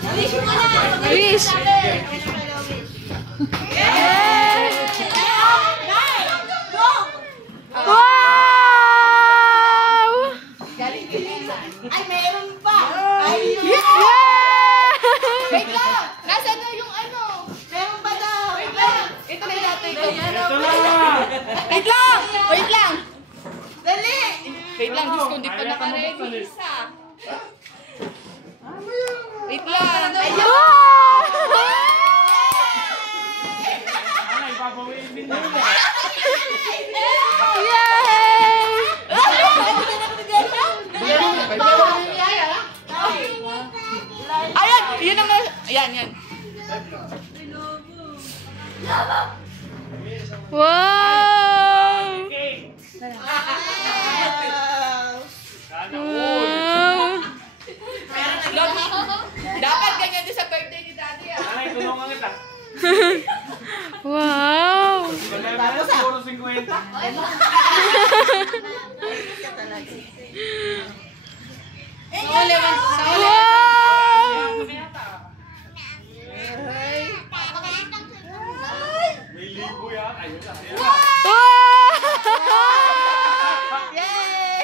Wish! Wow! Ay, meron pa! Ay, Yeah! wait lang! Nasaan na yung ano? Meron pa daw! Wait lang! Ito na yung natin ko. Ito na! Wait lang! Wait lang! Dali! Wait lang, Diyos ko, hindi pa nakaready. Wait lang! Ayun! Ano, ipapawiin din nila. Ayan! Yun naman! Ayan, yan. Wow! Okay. Wow! Dapat ganyan din sa birthday ni Daddy ah. Nanay, tulungan kita. Wow! Tapos puro 50. Wow! May libo yan. Ayun na. Yay!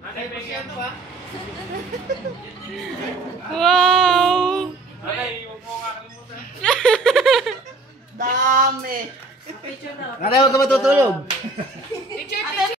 Nanay, bigyan to ah. Wow! Nanay, huwag mo nga kalimutan. Dami! Nanay, huwag ka matutulog.